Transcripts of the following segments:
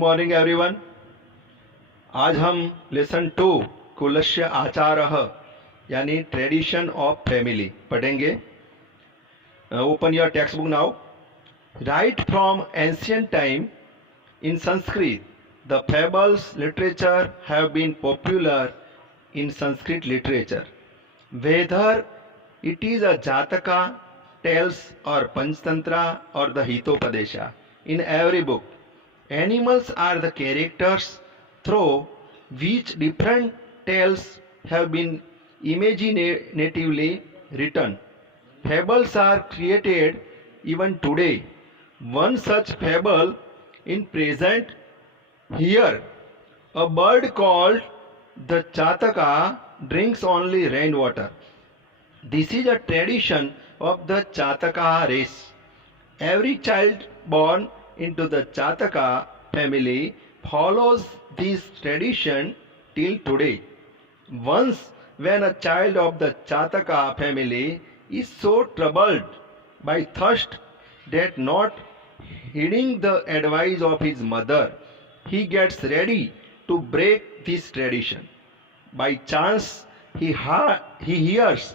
Morning everyone. आज हम lesson 2 कुलस्य आचारः यानी ट्रेडिशन ऑफ फैमिली पढ़ेंगे। Open your textbook now. Right from ancient time in Sanskrit the fables literature have been popular in Sanskrit literature whether it is a Jataka, tales or Panchtantra or the Hitopadesha. In every book, animals are the characters through which different tales have been imaginatively written. Fables are created even today. One such fable in present here. A bird called the Chataka drinks only rainwater. This is a tradition of the Chataka race. Every child born into the Chataka family follows this tradition till today. Once, when a child of the Chataka family is so troubled by thirst that not heeding the advice of his mother, he gets ready to break this tradition. By chance, he hears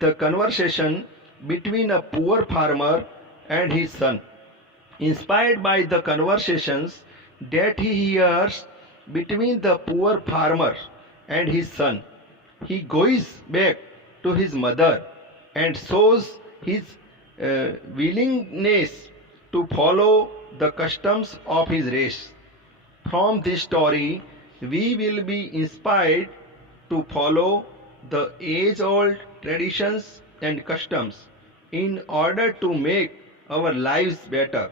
the conversation between a poor farmer and his son. Inspired by the conversations that he hears between the poor farmer and his son, he goes back to his mother and shows his willingness to follow the customs of his race. From this story, we will be inspired to follow the age-old traditions and customs in order to make our lives better.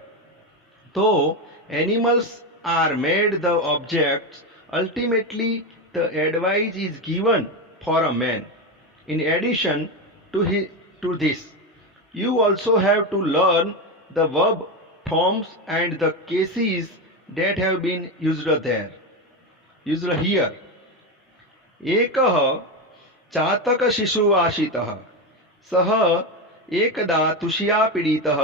Though animals are made the objects, ultimately the advice is given for a man. In addition to this, you also have to learn the verb forms and the cases that have been used here. एकः चातक शिशु आशितः सह एकदा तुष्या पीड़ितः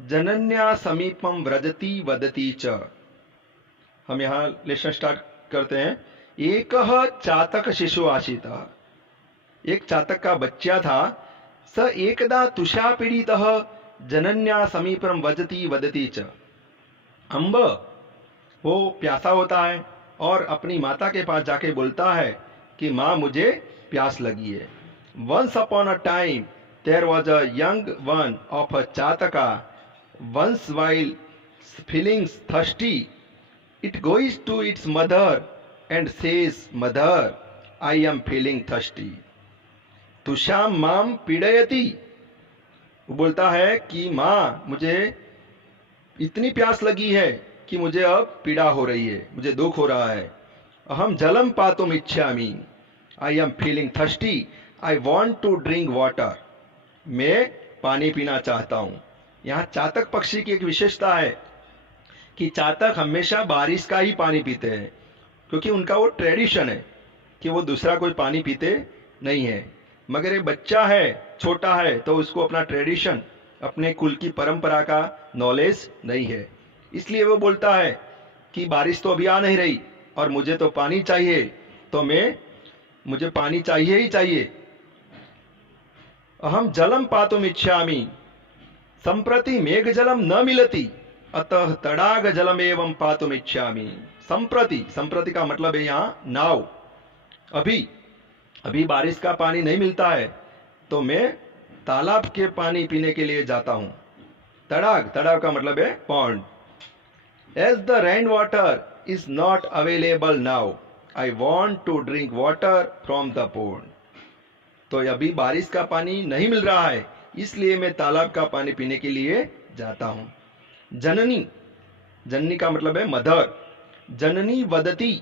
जनन्या समीपम व्रजति वदति च। हम यहाँ lesson start करते हैं। एकः चातक शिशु आशितः, एक चातक का बच्चा था। स एकदा तुष्या पीड़ितः जनन्या समीपम व्रजति वदति च। अम्ब, वो प्यासा होता है और अपनी माता के पास जाके बोलता है कि माँ मुझे प्यास लगी है। Once upon a time there was a young one of a Chataka. Once while feeling thirsty, it goes to its mother and says, "Mother, I am feeling thirsty." तुषाम माम पीड़यति, वो बोलता है कि माँ मुझे इतनी प्यास लगी है कि मुझे अब पीड़ा हो रही है, मुझे दुख हो रहा है। अहम जलम पातुम इच्छामि, I am feeling thirsty. I want to drink water. मैं पानी पीना चाहता हूँ। यहाँ चातक पक्षी की एक विशेषता है कि चातक हमेशा बारिश का ही पानी पीते हैं, क्योंकि उनका वो ट्रेडिशन है कि वो दूसरा कोई पानी पीते नहीं है। मगर ये बच्चा है, छोटा है, तो उसको अपना ट्रेडिशन, अपने कुल की परंपरा का नॉलेज नहीं है। इसलिए वो बोलता है कि बारिश तो अभी आ नहीं रही और मुझे तो पानी चाहिए, तो मुझे पानी चाहिए ही चाहिए। अहम जलम पातुम इच्छामि संप्रति मेघ जलम न मिलति अतः तड़ाग जलम एवं पातुम इच्छामि। संप्रति का मतलब है यहाँ नाव। अभी बारिश का पानी नहीं मिलता है, तो मैं तालाब के पानी पीने के लिए जाता हूँ। तड़ाग का मतलब है pond. As the rain water is not available now, I want to drink water from the pond. तो अभी बारिश का पानी नहीं मिल रहा है, इसलिए मैं तालाब का पानी पीने के लिए जाता हूँ। जननी का मतलब है मदर। जननी वदति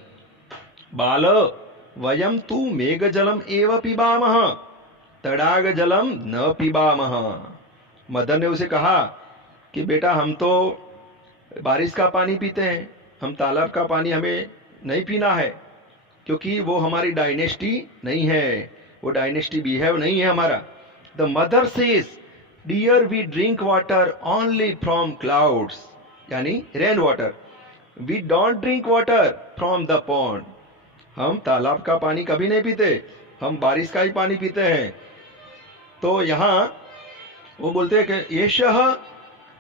बाल वयम तु मेघ जलम एव पिबामः तड़ाग जलम न पिबामः। मदर ने उसे कहा कि बेटा हम तो बारिश का पानी पीते हैं, हम तालाब का पानी हमें नहीं पीना है, क्योंकि वो हमारी डायनेस्टी नहीं है, वो डायनेस्टी बिहेव नहीं है हमारा। The mother says, dear we drink water only from clouds, यानी rain water. We don't drink water from the pond. हम तालाब का पानी कभी नहीं पीते, हम बारिश का ही पानी पीते हैं। तो यहाँ वो बोलते हैं कि एषः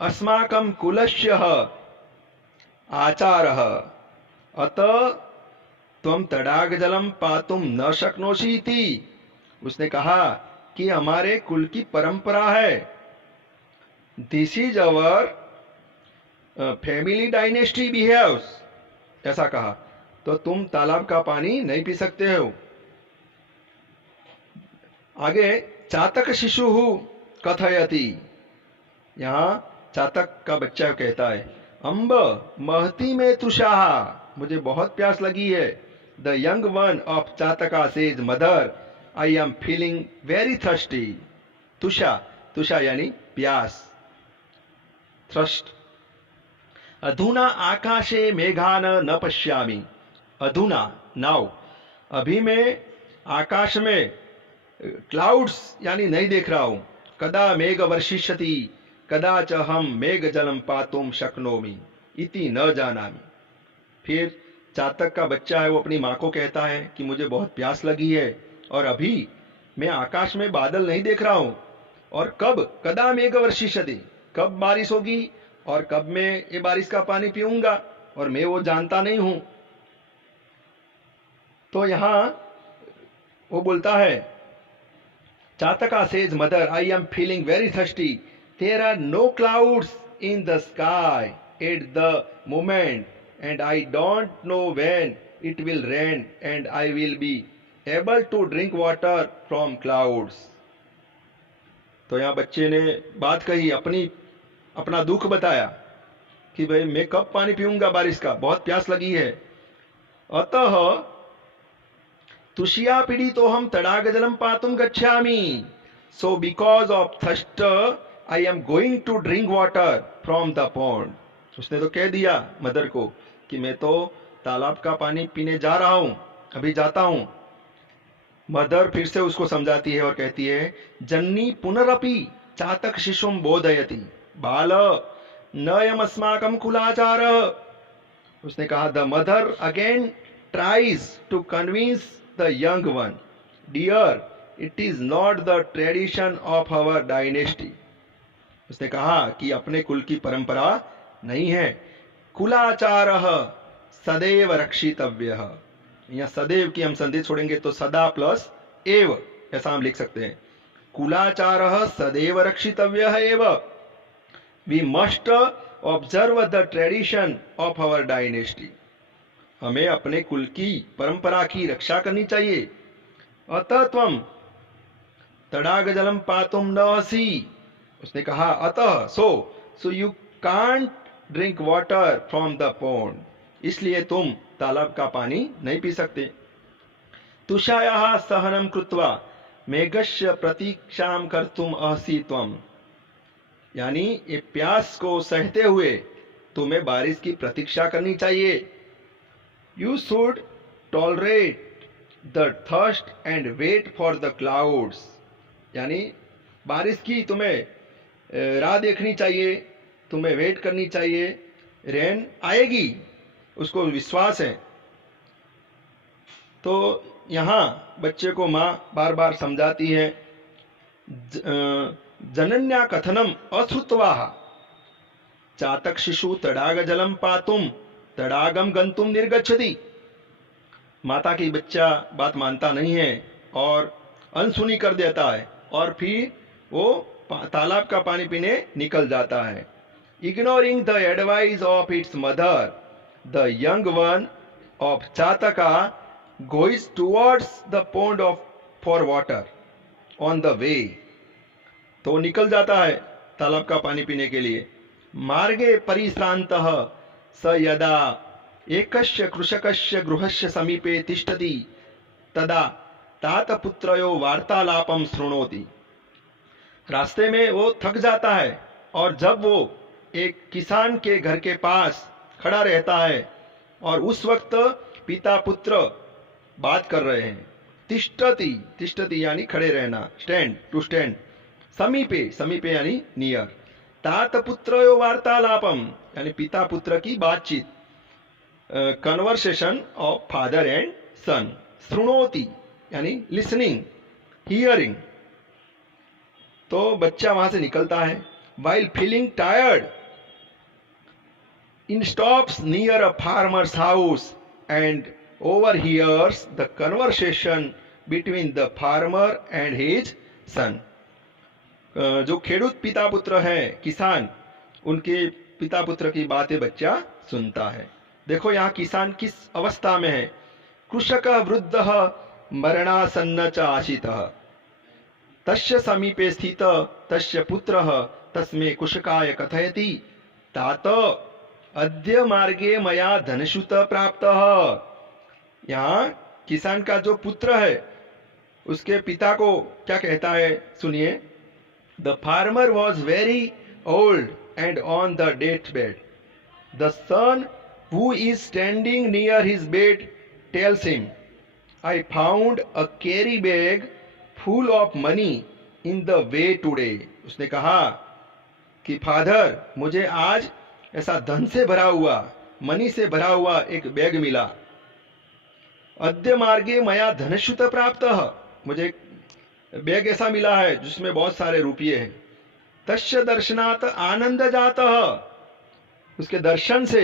अस्माकं कुलस्य आचारः अतः त्वं तडागजलं पातुं न शक्नोषि इति। उसने कहा कि हमारे कुल की परंपरा है, this is our family dynasty behaves, ऐसा कहा, तो तुम तालाब का पानी नहीं पी सकते हो। आगे चातक शिशु कथयति, यहाँ चातक का बच्चा कहता है, अम्ब महती में तुषाहा, मुझे बहुत प्यास लगी है। The young one of Chataka says mother I am feeling very thirsty. तुषा, तुषा यानी प्यास, थ्रस्ट। अधुना आकाशे मेघान न पश्यामि, अधुना नाउ, अभी मैं आकाश में क्लाउड्स यानी नहीं देख रहा हूं। कदा मेघ वर्षिष्यति कदाच हम मेघ जलम पातुम शक्नोमि इति न जानामि। फिर चातक का बच्चा है, वो अपनी माँ को कहता है कि मुझे बहुत प्यास लगी है और अभी मैं आकाश में बादल नहीं देख रहा हूं, और कब, कदा मेघ वर्षिष्यति, कब बारिश होगी और कब मैं ये बारिश का पानी पीऊंगा, और मैं वो जानता नहीं हूं। तो यहां वो बोलता है, Chataka says mother I am feeling very thirsty, there are no clouds in the sky at the moment and I don't know when it will rain and I will be able to drink water from clouds. तो यहाँ बच्चे ने बात कही, अपना दुख बताया कि भाई मैं कब पानी पीऊंगा बारिश का, बहुत प्यास लगी है। अतः तुषिया पीड़ितो हम तड़ाग जलम पातुम गच्छामि, so because of thirst I am going to drink water from the pond. उसने तो कह दिया मदर को कि मैं तो तालाब का पानी पीने जा रहा हूं, अभी जाता हूं। मदर फिर से उसको समझाती है और कहती है, जन्नी पुनरपि चातक शिशुम बोधयति बाल नयमस्माकं कुलाचार। उसने कहा, the mother again tries to convince the young one, dear it is not the tradition of our dynasty. उसने कहा कि अपने कुल की परंपरा नहीं है। कुलाचार सदैव रक्षितव्य, यहाँ सदैव की हम संधि छोड़ेंगे तो सदा प्लस एव ऐसा हम लिख सकते हैं। कुलाचार सदैव रक्षितव्य एव, we must observe the tradition of our dynasty, हमें अपने कुल की परंपरा की रक्षा करनी चाहिए। अतः त्वम तड़ाग जलम पातुम नहसि, उसने कहा अतः so you can't drink water from the pond, इसलिए तुम तालाब का पानी नहीं पी सकते। तुषायाः सहनम कृत्वा मेघस्य प्रतीक्षां कर्तुम अहसि त्वम, यानी ये प्यास को सहते हुए तुम्हें बारिश की प्रतीक्षा करनी चाहिए। You should tolerate the thirst and wait for the clouds, यानी बारिश की तुम्हें राह देखनी चाहिए, तुम्हें वेट करनी चाहिए, रेन आएगी, उसको विश्वास है। तो यहाँ बच्चे को माँ बार बार समझाती है, जनन्या कथनम अश्रुत्वा चातक शिशु तड़ाग जलम पातुम तड़ागम गंतुम निर्गच्छति। माता की बच्चा बात मानता नहीं है और अनसुनी कर देता है और फिर वो तालाब का पानी पीने निकल जाता है। Ignoring the advice of its mother, the young one of Chataka goes towards the pond of for water on the way, तो निकल जाता है तालाब का पानी पीने के लिए। मार्गे परिश्रांतः स यदा एकस्य कृषकस्य गृहस्य समीपे तिष्ठति तदा तातपुत्रयो वार्तालापम शृणोति। रास्ते में वो थक जाता है और जब वो एक किसान के घर के पास खड़ा रहता है और उस वक्त पिता पुत्र बात कर रहे हैं। तिष्ठति, तिष्ठति यानी खड़े रहना, स्टैंड, टू स्टैंड। समीपे, समीपे यानी नियर। तात पुत्रयो वार्तालापम यानी पिता पुत्र की बातचीत। कन्वर्सेशन ऑफ फादर एंड सन. श्रुणोति यानी लिसनिंग, हियरिंग. तो बच्चा वहां से निकलता है. While feeling tired in stops near a farmers house and overhears the conversation between the farmer and his son. जो खेडूत पिता पुत्र है, किसान, उनके पिता पुत्र की बातें बच्चा सुनता है. देखो यहाँ किसान किस अवस्था में है. कृषक वृद्धः मरणासन्न च आशितः तस्य समीपे स्थित तस्य पुत्रः तस्मै कुशकाय कथयति तात अद्य मार्गे मया धनश्रुत प्राप्तः. यहाँ किसान का जो पुत्र है उसके पिता को क्या कहता है, सुनिए. The farmer was very old and on the death bed. The son who is standing near his bed tells him I found a carry bag full of money in the way today. उसने कहा कि father, मुझे आज ऐसा धन से भरा हुआ, मनी से भरा हुआ एक बैग मिला. अद्य मार्गे मया धनश्रुत प्राप्त, मुझे बैग ऐसा मिला है जिसमें बहुत सारे रुपये हैं. तस्य दर्शनात् आनंद जातः, उसके दर्शन से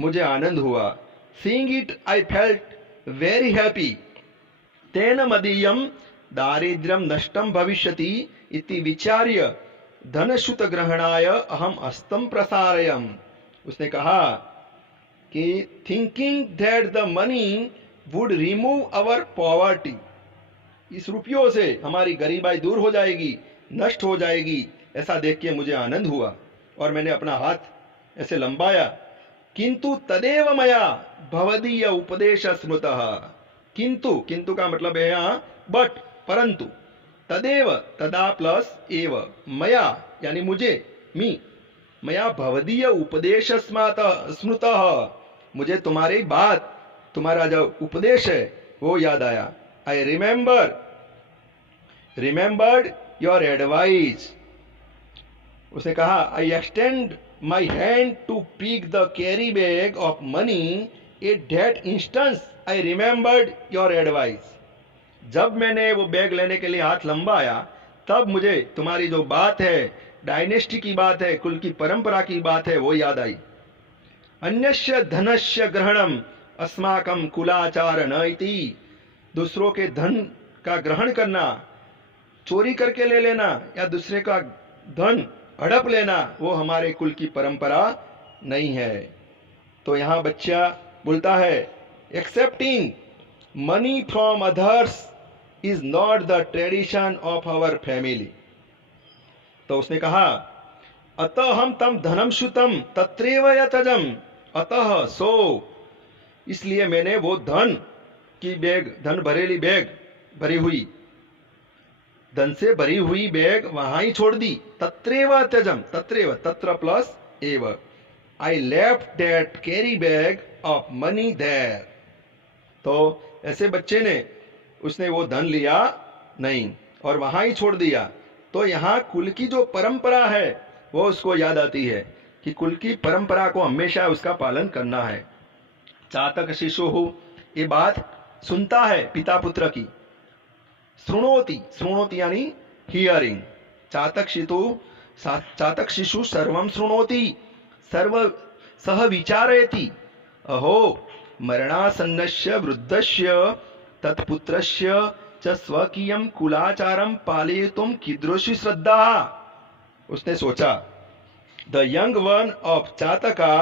मुझे आनंद हुआ. Seeing it I felt very happy. तेन मदीयम दारिद्र्यम नष्टम भविष्यति इति विचार्य धनश्रुत ग्रहणाय अहम हस्तम प्रसारयम. उसने कहा कि thinking that the money would remove our poverty, इस रुपयों से हमारी गरीबाई दूर हो जाएगी, नष्ट हो जाएगी, ऐसा देख के मुझे आनंद हुआ और मैंने अपना हाथ ऐसे लंबाया. किंतु तदेव मया भवदीय उपदेश स्मृतः. किंतु, किंतु का मतलब है यहाँ बट, परंतु. तदेव, तदा प्लस एव, मया यानी मुझे, मी, मया भवदीय उपदेश स्मृतः, मुझे तुम्हारी बात, तुम्हारा जो उपदेश है वो याद आया. I remembered your advice. उसने कहा I extend my hand to pick the carry bag of money. At that instance I remembered your advice. जब मैंने वो बैग लेने के लिए हाथ लंबाया तब मुझे तुम्हारी जो बात है, डायनेस्टी की बात है, कुल की परंपरा की बात है, वो याद आई. अन्यस्य धनस्य ग्रहणम अस्माकम कुलाचार न इति. दूसरों के धन का ग्रहण करना, चोरी करके ले लेना या दूसरे का धन हड़प लेना, वो हमारे कुल की परंपरा नहीं है. तो यहाँ बच्चा बोलता है accepting money from others is not the tradition of our family. तो उसने कहा अतः हम तम धनम श्रुतम तत्रैव यतजम. अतः सो, इसलिए मैंने वो धन की बैग, धन भरेली बैग, भरी हुई, धन से भरी हुई बैग वहां ही छोड़ दी. तत्रैव त्यजम, तत्रैव, तत्र प्लस एव. I left that carry bag of money there. तो ऐसे बच्चे ने, उसने वो धन लिया नहीं और वहां ही छोड़ दिया. तो यहाँ कुल की जो परंपरा है वो उसको याद आती है कि कुल की परंपरा को हमेशा उसका पालन करना है. चातक शिशु हो, ये बात सुनता है पिता पुत्र की. श्रुणोति, श्रुणोति यानी हियरिंग. चातक शिशु सर्वम श्रुणोति सर्व सह विचारयति. अहो मरणासन्नस्य वृद्धस्य तत्पुत्रस्य च स्वकीयं कुलाचारं पालयितुं कीदृशी श्रद्धा. उसने सोचा. The young one of Chataka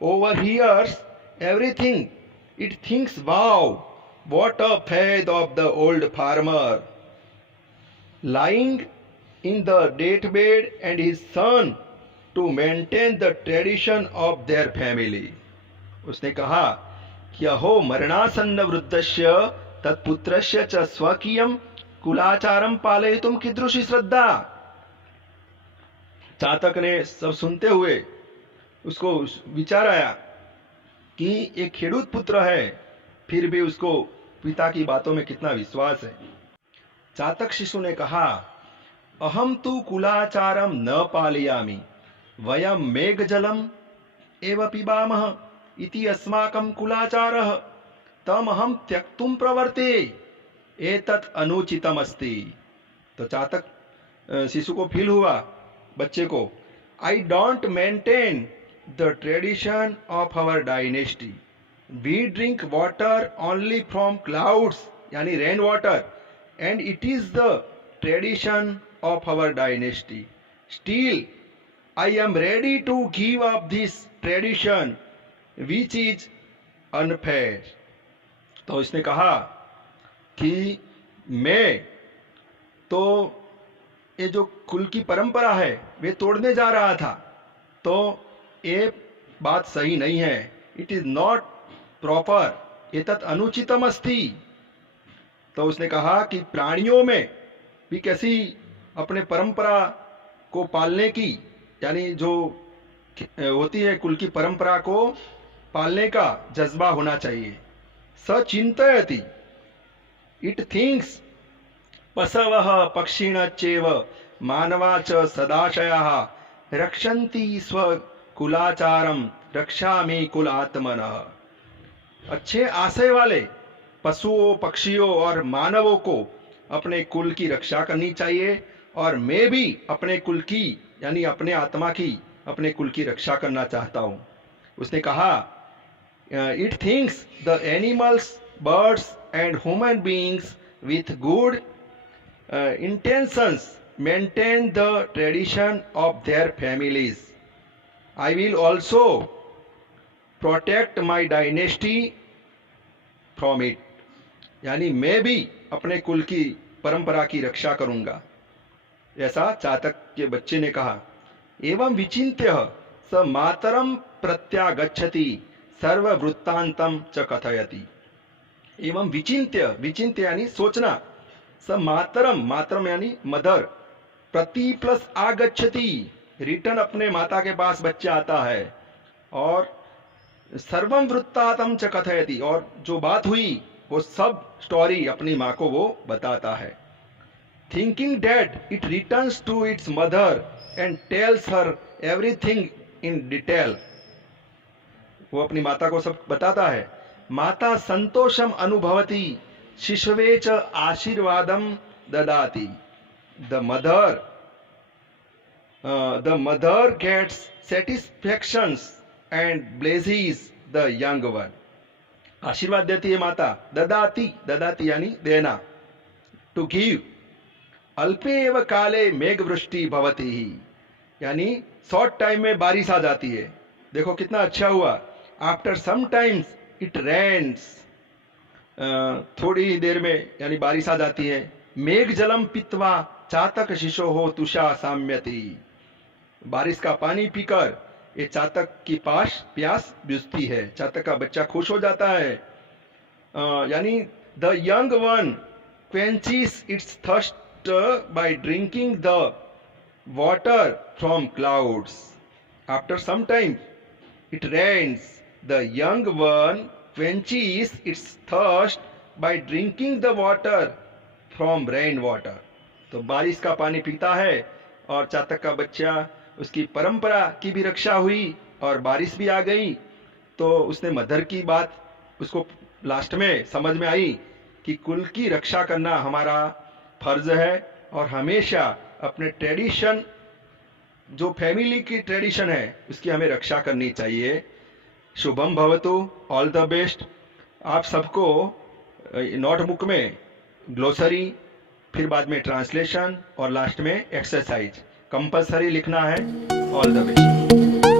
overhears everything. It thinks, wow, what a faith of the old farmer lying in the deathbed and his son to maintain the tradition of their family. उसने कहा कि अहो मरणासन्न वृद्धस्य तत्पुत्रस्य च स्वकीयं कुलाचारं पालयितुं कीदृशी श्रद्धा. चातक ने सब सुनते हुए उसको विचार आया कि एक खेडूत पुत्र है, फिर भी उसको पिता की बातों में कितना विश्वास है. चातक शिशु ने कहा अहम तु कुलाचारम न पालयामि, वयम मेघजलम एव पिबामः इति अस्माकं कुलाचारः तमहं त्यक्तुं प्रवर्ते एतत् अनुचितम अस्ति। तो चातक शिशु को फील हुआ, बच्चे को, I don't maintain the tradition of our dynasty, we drink water only from clouds यानी rain water and it is the tradition of our dynasty, still I am ready to give up this tradition which is unfair. तो इसने कहा कि मैं तो ये जो कुल की परंपरा है वे तोड़ने जा रहा था, तो ये बात सही नहीं है, इट इज नॉट प्रॉपर, एतत् अनुचितम अस्ति। तो उसने कहा कि प्राणियों में भी कैसी अपने परंपरा को पालने की, यानी जो होती है कुल की परंपरा को पालने का जज्बा होना चाहिए। स चिंतयति, इट थिंक्स पशवः पक्षिणश्चैव मानवा च सदाशयः रक्षन्ति स्वकुलाचारं रक्षामि कुलात्मनः। अच्छे आशय वाले पशुओं, पक्षियों और मानवों को अपने कुल की रक्षा करनी चाहिए, और मैं भी अपने कुल की यानी अपने आत्मा की, अपने कुल की रक्षा करना चाहता हूँ। उसने कहा it thinks the animals, birds and human beings with good intentions maintain the tradition of their families. I will also protect my dynasty from it. यानी मैं भी अपने कुल की परंपरा की रक्षा करूंगा, ऐसा चातक के बच्चे ने कहा। एवं विचिन्त्य स मातरम प्रत्यागच्छति सर्ववृत्तांतम च कथयति। एवं विचिन्त्य, विचिन्त्य यानी सोचना, स मातरम, मातरम यानी मदर, प्रति प्लस आगच्छति, रिटर्न अपने माता के पास बच्चा आता है, और सर्वम वृत्तातम च कथयति, और जो बात हुई वो सब स्टोरी अपनी माँ को वो बताता है। Thinking that it returns to its mother and tells her everything in detail, वो अपनी माता को सब बताता है। माता संतोषम अनुभवती शिशवे च आशीर्वादम ददाति। The mother gets satisfactions and blesses the young one. आशीर्वाद देती है माता, ददाति, ददाति यानी देना, टू गिव। अल्पे एव काले मेघ वृष्टि भवति ही, यानी शॉर्ट टाइम में बारिश आ जाती है। देखो कितना अच्छा हुआ। After some times it rains, थोड़ी ही देर में यानी बारिश आ जाती है। मेघ जलम पित्वा चातक शिशो हो तुषा साम्यति, बारिश का पानी पीकर ये चातक की प्यास बुझती है, चातक का बच्चा खुश हो जाता है। यानी the young one quenches its thirst by drinking the water from clouds. After some time it rains, the young one quenches its thirst by drinking the water from rain water। तो बारिश का पानी पीता है, और चातक का बच्चा, उसकी परंपरा की भी रक्षा हुई और बारिश भी आ गई। तो उसने मदर की बात उसको लास्ट में समझ में आई कि कुल की रक्षा करना हमारा फर्ज है, और हमेशा अपने ट्रेडिशन, जो फैमिली की ट्रेडिशन है, उसकी हमें रक्षा करनी चाहिए। शुभम भवतु, ऑल द बेस्ट। आप सबको नोटबुक में ग्लोसरी, फिर बाद में ट्रांसलेशन और लास्ट में एक्सरसाइज कंपलसरी लिखना है। All the best.